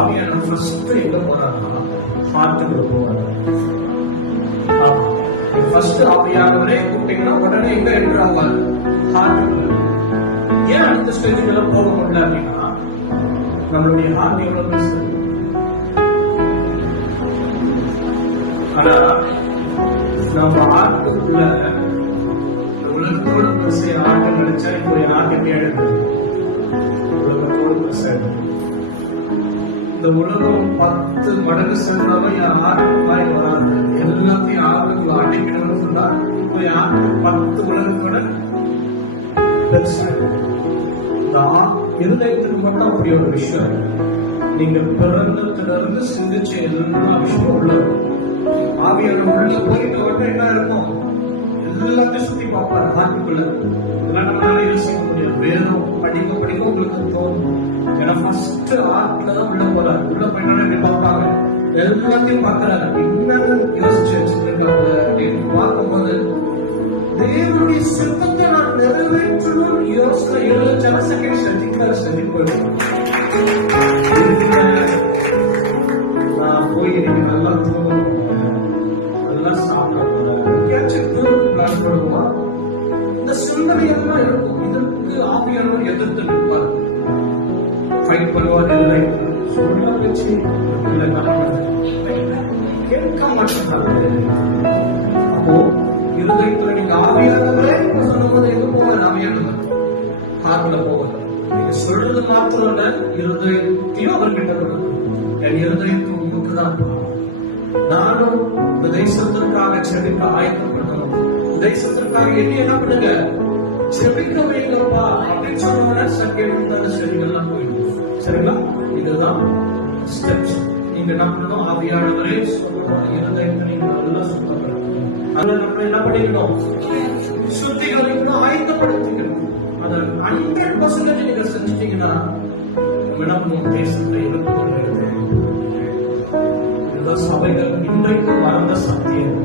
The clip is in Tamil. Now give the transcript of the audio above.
ஆவியான ஃபர்ஸ்ட் எங்க போறாருன்னா ஹார்ட்டுக்குள்ள போவாரு. ஃபர்ஸ்ட் ஆவியானவரே கூப்பிட்டீங்கன்னா உடனே எங்க என்ட்ரு ஆவார்? ஹார்ட்டுக்குள்ள. ஏன் அடுத்த ஸ்டேஜுக்குள்ள போக முடியல அப்படின்னா நம்மளுடைய ஹார்ட் எவ்வளவு பெருசு. ஆனா நம்ம ஹார்ட்டுக்குள்ள உலகத்தோடு பெருசை ஆட்டு நினைச்சா இப்போ என் ஹார்ட் எப்படி ஆயிடுது? உலகத்தோடு பெருசா இந்த உலகம் 10 மடங்கு சென்றாலும் என் ஹார்ட் மாதிரி வராது. எல்லாத்தையும் ஆர்வத்துல அடைக்கணும்னு சொன்னா இப்போ என் ஹார்ட் 10 உலகத்தோட பெருசா இருதயத்துக்கு மட்டும் அப்படி ஒரு விஷயம். நீங்க பிறந்தத்திலிருந்து சிந்திச்ச எல்லா விஷயம் உள்ளது. ஆவியான உள்ள போயிட்டு உடனே என்ன இருக்கும்? எல்லாத்தையும் சுத்தி பார்ப்பாரு ஹார்ட்டுக்குள்ள. இதெல்லாம் நம்மளால யோசிக்க முடியாது. வேறும் படிக்க படிக்க உங்களுக்கு தோணும். ஏன்னா ஃபர்ஸ்ட் ஹார்ட்ல தான் உள்ள போறாரு. உள்ள போயிட்டோட எப்படி பார்ப்பாங்க? எல்லாத்தையும் பார்க்கறாரு. என்னன்னு யோசிச்சு வச்சிருக்காங்க அப்படின்னு பார்க்கும்போது தேவனுடைய சித்தத்தை நான் நிறைவேற்றணும் யோசனை 7 செகண்ட் சந்திக்கிறார். சரி போயிடும். நான் போய் இன்னைக்கு நல்லா தூங்கணும், நல்லா சாப்பிட பிளான் பண்ணுவா. இந்த சிந்தனை எல்லாம் இருக்கும். இதற்கு ஆவியானவர் எதிர்த்து நிற்பார், ஃபைட் பண்ணுவார். இல்லை சொல்ல வச்சு கேட்க மாட்டாங்க. அப்போ இருதயத்துல நீங்க ஆவியானவரே சொல்லும்போது எங்க போவார்? ஆவியானவர் ஹார்ட்ல போவார். நீங்க சொல்றது மாத்திரம் இல்ல, இருதயத்தையும் அவர்கிட்ட கொடுக்கும். என் இருதயத்தை உங்களுக்கு தான் போகும். நானும் இந்த தேசத்திற்காக செபிக்க ஆயத்தப்பட்டோம். தேசத்திற்காக என்ன பண்ணுங்க? செபிக்க வைங்கப்பா அப்படின்னு சொன்ன சத்தியம் செடிகள்லாம் போயிடும். சரிங்களா? இதுதான் ஸ்டெப்ஸ். நீங்க என்ன பண்ணணும்? ஆவியானவரே சொல்லணும். இருதயத்தை நீங்க நல்லா சுத்தப்படணும். அதுல நம்ம என்ன பண்ணிக்கணும்? சுத்திகரிக்கணும், ஆயத்தப்படுத்திக்கணும். அதை 100% நீங்க செஞ்சுட்டீங்கன்னா நம்ம தேசத்தை எதிர்த்து இதுதான் சபைகள் இன்றைக்கு வளர்ந்த சத்தியம்.